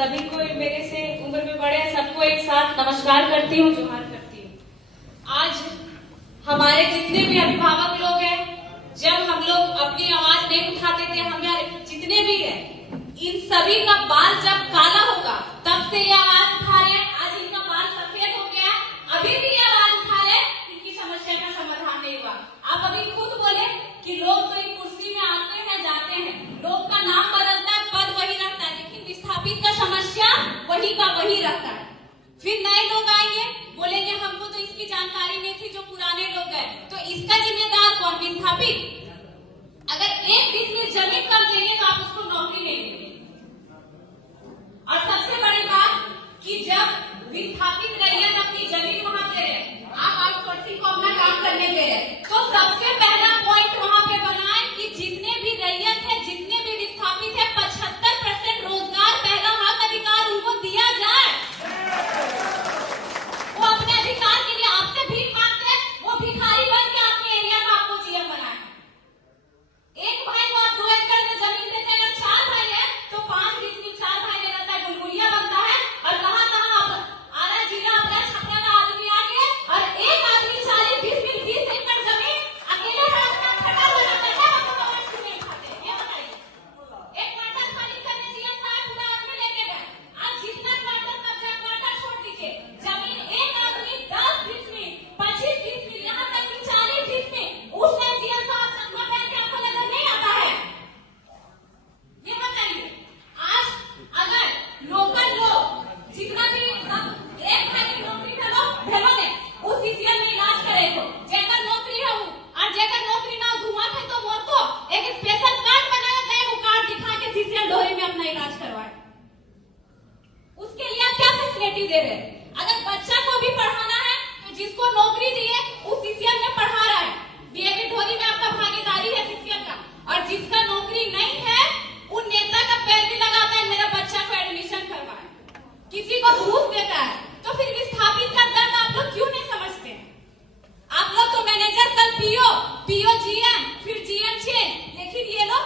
सभी को मेरे से उम्र में बड़े सबको एक साथ नमस्कार करती हूँ, जोहार करती हूँ। आज हमारे जितने भी अभिभावक लोग हैं, जब हम लोग अपनी आवाज नहीं उठाते थे, हमारे जितने भी हैं, इन सभी का बाल जब काला होगा तब से ये आवाज उठा रहे हैं। आज इनका बाल सफेद हो गया, अभी भी ये आवाज उठा रहे, इनकी समस्या का समाधान नहीं हुआ। आप अभी खुद बोले कि लोग तो एक कुर्सी में आते हैं जाते हैं, लोग का नाम बदलता है, पद वही रहता है, लेकिन विस्थापित का समस्या वही का वही रहता है। फिर नए लोग आएंगे, बोलेंगे हमको तो इसकी जानकारी नहीं थी, जो पुराने लोग हैं, तो इसका जिम्मेदार कौन? विस्थापित। अगर एक बिजनेस जमीन कम देंगे तो आप उसको नौकरी नहीं देंगे। और सबसे बड़ी बात कि जब विस्थापित रैयत अपनी जमीन वहां दे रहे, आप आउटसोर्सिंग को अपना काम करने दे रहे, तो सबसे पहला पॉइंट वहां पे बनाए कि जितने भी रैयत है, जितने भी विस्थापित है, 75% रोजगार पहला हक अधिकार उनको दिया जाए। वो अपने अधिकार के लिए आपसे भीख मांगते हैं, वो भिखारी बन के आपके एरिया का आपको जीएम बनाए। एक भाई को आप 2 एकड़ में जमीन देते हैं, 4 भाई है तो 5 डिसमिल 4 भाई में रहता है, गुलगुलिया बनता है। और कहाँ आरा जिला अपना छपरा का आदमी आ गया और एक आदमी 40 डिसमिल 20 एकड़ जमीन अकेले खड़ा हो जाता है। आपको गवर्नमेंट क्यों नहीं उठाते? ये बताइए। एक क्वार्टर खाली करने जीएम साहब पूरा आदमी लेके गए। आज जितना क्वार्टर कब्जा, क्वार्टर छोड़ दीजिए, जमीन एक आदमी 10 डिसमिल 25 डिसमिल यहाँ तक कि 40 डिसमिल, उस टाइम जीएम साहब चंदा पहन के आपको नजर नहीं आता है? ये बताइए। आज अगर लोकल लोग जितना भी एक भाई की नौकरी भेलो ने उस सीसीएल में इलाज करे हो, जेकर नौकरी है और जेकर नौकरी ना घुमा थे तो वो तो एक स्पेशल कार्ड बनाया गया, वो कार्ड दिखा के सीसीएल ढोरी में अपना इलाज करवाए। उसके लिए आप क्या फैसिलिटी दे रहे हैं? अगर बच्चा को भी पढ़ाना है तो जिसको नौकरी दिए उस सीसीएल में पढ़ा रहा है, डीएवी ढोरी में आपका भागीदारी है सीसीएल का। और जिसका नौकरी नहीं है उन नेता का पैर भी लगाता है, मेरा बच्चा को एडमिशन करवाए, किसी को घूस देता है। तो फिर विस्थापित का दर्द आप लोग क्यों नहीं समझते? आप लोग तो मैनेजर, कल पीओ जीएम, फिर जीएम चेंज, लेकिन ये लोग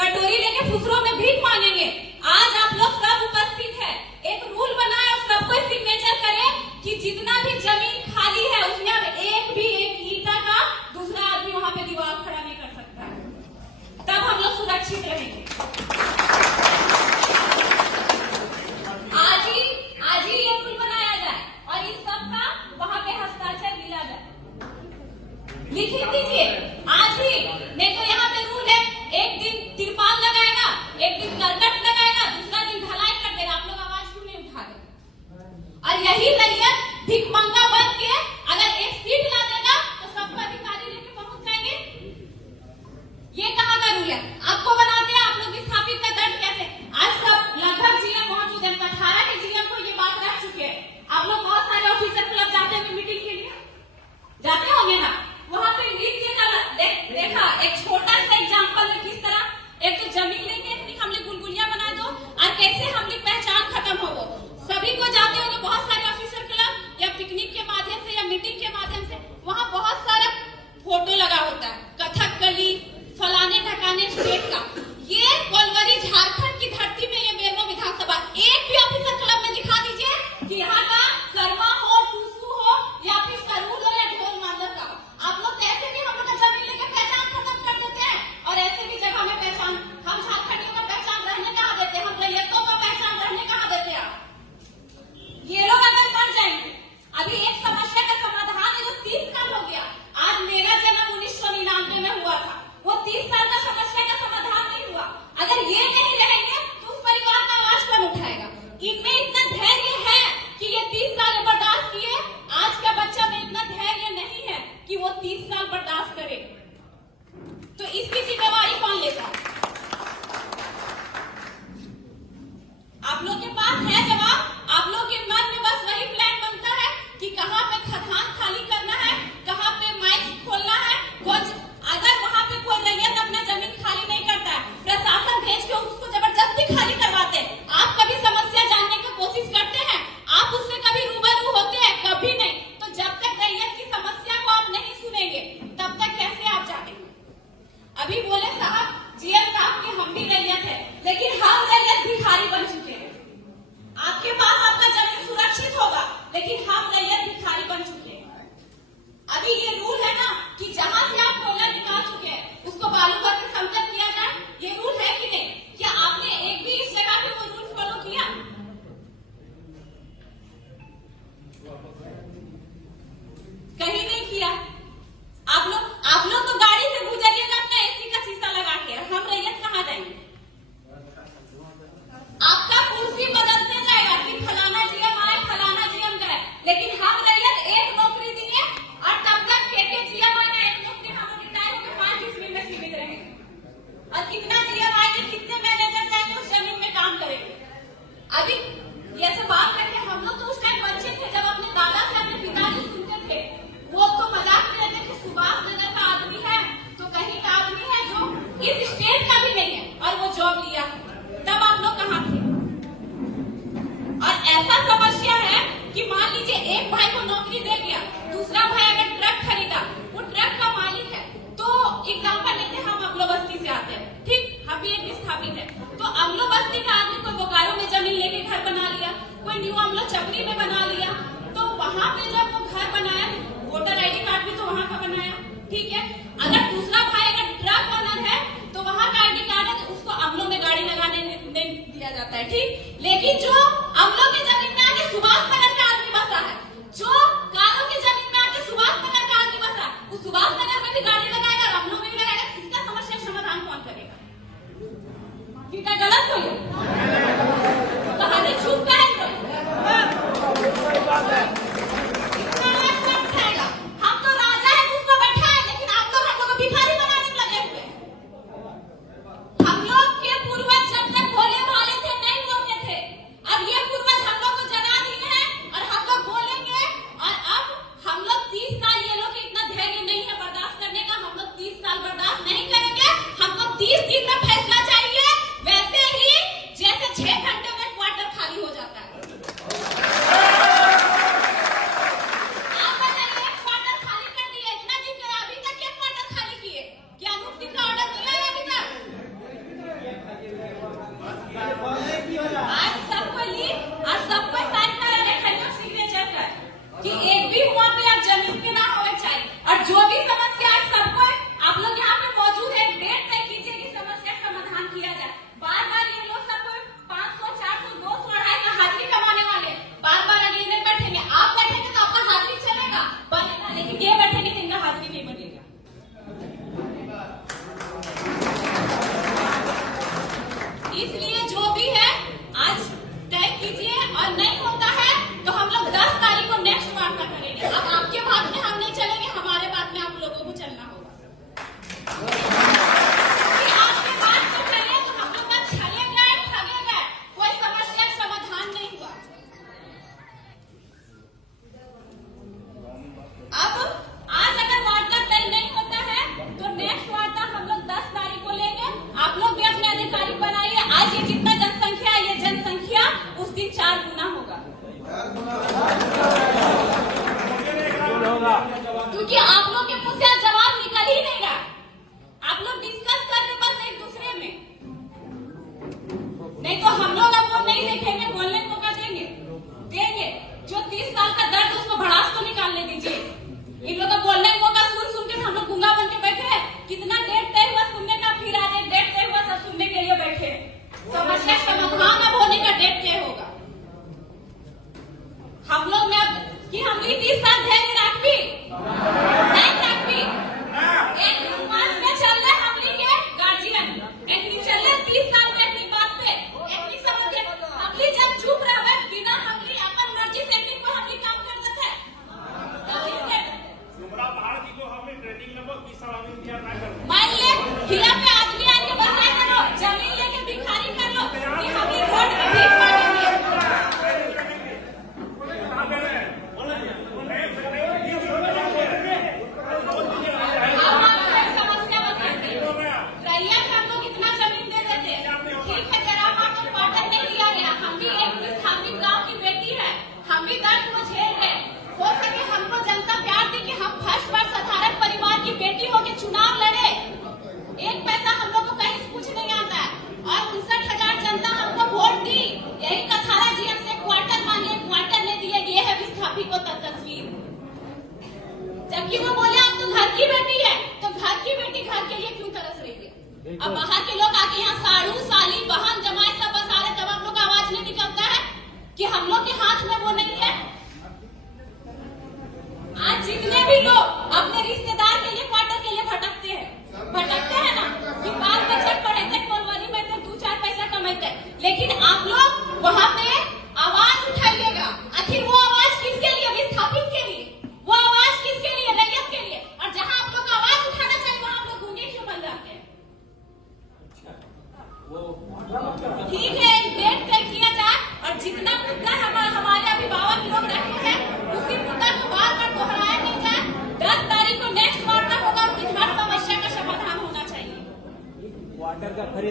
कटोरी लेके फुसरों में भीख मांगेंगे। आज आप लोग सब उपस्थित है, एक रूल बनाए और सबको सिग्नेचर करे कि जितना भी जमीन खाली है उसमें अब एक ईंटा का दूसरा आदमी वहां पे दीवार खड़ा नहीं कर सकता है, तब हम लोग सुरक्षित रहेंगे। आज ही ये रूल बनाया जाए और इस सब का वहां पे हस्ताक्षर मिला जाए, लिख दीजिए आज ही। नहीं तो यहाँ पे रूल है, एक दिन तिरपाल लगाएगा, एक दिन करकट लगाएगा, दूसरा दिन ढलाई कर देगा। आप लोग आवाज क्यों नहीं उठा रहे? और यही रैयत भिखमंगा बन के अगर एक सीट ला देगा तो सबको अधिकारी लेके पहुंच जाएंगे। ये कहाँ का रूल है? आपको बनाते हैं आप लोग विस्थापित का दर्द कैसे? आज सब लगभग जीएम मौजूद है, 18 के जीएम को ये बात रख चुके हैं। आप लोग बहुत सारे ऑफिसर क्लब जाते हैं मीटिंग के लिए, जाते होंगे ना? वहां पे नृत्य का देखा, एक छोटा सा एग्जाम्पल है किस तरह एक तो जमीन लेके हमने गुलगुलिया बना दो और कैसे हमने पहचान खत्म हो गो। सभी को जाते होंगे बहुत सारे ऑफिसर क्लब या पिकनिक के माध्यम से या मीटिंग के माध्यम से, वहां बहुत सारा फोटो लगा होता है, कथकली फलाने ढकाने स्टेट का। ये कोलवरी झारखंड की धरती में ये बेरमो विधानसभा, एक भी ऑफिसर क्लब में दिखा दीजिए कि यहाँ का कर्मा हो, टूसू हो या फिर सरहुल हो या ढोल मांदर का। आप लोग ऐसे भी हम लोग का जमीन लेके पहचान खत्म कर देते हैं और ऐसे भी जगह में पहचान, हम झारखंडियों का पहचान रहने कहाँ देते हैं? हम रैयतों का पहचान रहने कहाँ देते हैं? ये लोग अगर मर जाएंगे, अभी एक समस्या का समाधान है जो 30 साल हो गया। आज मेरा जन्म 1999 में हुआ था, वो 30 साल का समस्या का समाधान नहीं हुआ। अगर ये नहीं रहेंगे तो उस परिवार का आवाज कौन उठाएगा? इनमें इतना धैर्य है कि ये 30 साल बर्दाश्त किए, आज का बच्चा में इतना धैर्य नहीं है कि वो 30 साल बर्दाश्त करे, तो इसकी जिम्मेवारी कौन लेता? आप लोग के पास है जवाब? आप लोग के मन में बस वही प्लान बनता है कि कहाँ पे खदान खाली करना है, कहाँ पे माइक खोलना है। अगर वहां पे कोई रैयत अपना जमीन खाली नहीं करता है, प्रशासन भेज के उसको जबरदस्ती खाली करवाते हैं। आप कभी समस्या जानने की कोशिश करते हैं? आप उससे कभी रूबरू होते हैं? कभी नहीं। तो जब तक रैयत की समस्या को आप नहीं सुनेंगे तब तक कैसे आप जानेंगे? अभी बोले साहब जी अभी ये सब बात करके हम लोग तो उस टाइम बच्चे थे, जब अपने दादा से अपने पिताजी सुनते थे, वो तो मजाक में रहते कि सुभाष नगर का आदमी है तो कहीं का आदमी है जो इस स्टेट का भी नहीं है और वो जॉब लिया। तब आप लोग कहाँ थे? और ऐसा समस्या है कि मान लीजिए एक भाई को नौकरी दे दिया, दूसरा भाई अगर ट्रक खरीदा, वो ट्रक का मालिक है, तो एग्जाम्पल लेते हैं, हम अमलो बस्ती से आते हैं, ठीक, हम भी एक विस्थापित है, तो अमलो बस्ती का आदमी कोई बोकारो में जमीन लेके घर बना लिया, कोई न्यू अमलो चपरी में बना लिया, तो वहां पे जब वो घर बनाया, वोटर आईडी कार्ड भी तो वहां का बनाया, ठीक है। अगर दूसरा भाई अगर ट्रक ओनर है तो वहां का आईडी कार्ड है, तो उसको अमलो में गाड़ी लगाने नहीं दिया जाता है, ठीक। लेकिन जो अमलो की जमीन में आके सुभाष नगर का आदमी बसा है, जो कारो की जमीन में आके सुभाष नगर का आदमी बसा, वो सुभाष नगर में भी गाड़ी लगाएगा और अमलो में भी लगाएगा, इसका समस्या समाधान कौन करेगा? क्या गलत हो गया? कहानी चुप का है हम तो राजा है, उस पर बैठा है, लेकिन आप लोग हम लोग को भिखारी बनाने में लगे हुए हैं। हम लोग के पूर्वज जब तक भोले भाले थे नहीं बोलते थे, अब ये पूर्वज हम लोग को जगा दिए हैं और हम लोग बोलेंगे। और अब हम लोग 30 साल, ये लोग इतना धैर्य नहीं है बर्दाश्त करने का, हम लोग 30 साल बर्दाश्त नहीं करेंगे, हमको 30 दिन में फैसला चाहिए, वैसे ही जैसे 6 घंटे में क्वार्टर खाली हो जाता है। आप बताइए, क्वार्टर खाली कर दिए, इतना दिन के अभी तक क्या क्वार्टर खाली किए? क्या अनूप सिंह का ऑर्डर मिला है अभी तक? आज सबको ली और सबको साइन करा रखा सिग्नेचर कर कि एक भी हुआ पे आप जमीन पे ना होना चाहिए। और जो भी समस्या है सबको आप लोग यहाँ पे मौजूद है, डेट तय कीजिए कि समस्या का समाधान किया जाए। बार बार ये लोग सबको 500, 400, 200, 250 का हाजिरी कमाने वाले बार बार अगले दिन बैठेंगे। आप बैठेंगे तो आपका हाजिरी चलेगा बनेगा, लेकिन ये बैठेंगे तो इनका हाजिरी नहीं बनेगा। इसलिए जो भी है आज तय कीजिए, और नहीं होता है तो हम लोग 10 तारीख को नेक्स्ट वार्ता करेंगे। अब आपके बात में हम नहीं चलेंगे, हमारे बात में आप लोगों को चलना होगा। आपके बात में चले तो हम लोग का छले गए, ठगे गए, कोई समस्या समाधान नहीं हुआ। अब आज अगर वार्ता तय नहीं होता है तो नेक्स्ट वार्ता हम लोग 10 तारीख को लेंगे। आप लोग भी अपने अधिकारी बनाइए। आज ये जितना जनसंख्या है, ये जनसंख्या उस दिन 4 गुना होगा, क्योंकि आप लोग के मुंह से जवाब निकल ही नहीं रहा। आप लोग डिस्कस कर रहे बस एक दूसरे में, नहीं तो हम लोग अब वो नहीं देखेंगे, बोलने को मौका देंगे। जो 30 साल का दर्द, उसको भड़ास को निकालने दीजिए। इन लोगों का बोलने को मौका सुन के हम लोग गूंगा बन के बैठे हैं। कितना डेट तय हुआ सुनने का, फिर आज एक डेट तय हुआ, सब सुनने के लिए बैठे। समस्या समाधान अब होने का डेट तय होगा। हम लोग में अब कि हम 30 साल धैर्य रखी नहीं रखी, एक मास में चल रहे हम के गार्जियन, एक चल रहे 30 साल में अपनी बात पे एक समझ के हमली जब चुप रहे बिना हमली अपन मर्जी से को हमली काम कर देते हैं, तो इसके सुमरा भारत को हमने ट्रेनिंग नंबर 20 साल में दिया ना कर। मान ले हिला पे आदमी आके बसाए करो, जमीन लेके भिखारी कर लो कि हमली रोड पे भीख मांगेंगे। चुनाव लड़े, एक पैसा हम लोग को कहीं से कुछ नहीं आता है, और 59,000 जनता हमको वोट दी। यही कथारा जीएम से क्वार्टर मांगे, क्वार्टर नहीं दिए, ये है विस्थापित को तस्वीर। जबकि वो बोले आप तो घर की बेटी है, तो घर की बेटी घर के लिए क्यों तरस रही है? अब बाहर के लोग आके यहाँ साड़ू, साली, बहन, जमाई सब बसा रहे, तब आप लोग का आवाज नहीं निकलता है कि हम लोग के हाथ में वो नहीं है। आज जितने भी लोग अपने रिश्तेदार के लिए, क्वार्टर के लिए भटकते हैं ना,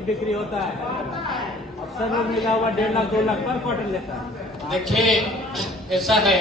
अधिक बिक्री होता है। अफसर लोग मिला हुआ 1.5 लाख 2 लाख पर क्वार्टर लेता है। देखिए ऐसा है